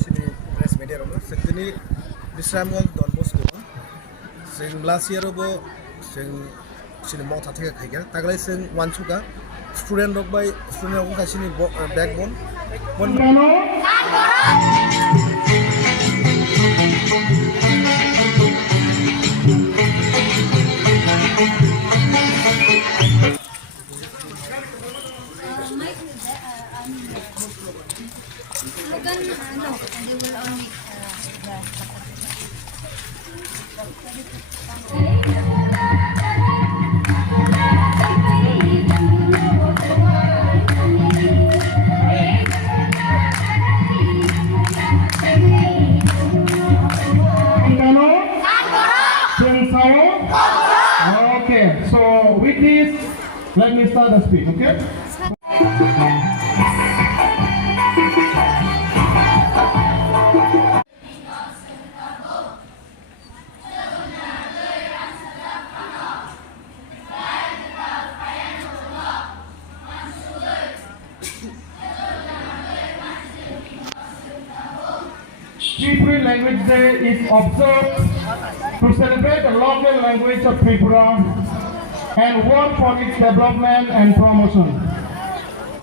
Sini press media romo. Sini Bishramganj Don Bosco. Sing last year robo sini mau tadi ke kaya. Tagalai sing one suka student rok by student rok kasih ni backbone. Okay, so with this, let me start the speech, okay? Tripuri Language Day is observed to celebrate the local language of Tripura and work for its development and promotion.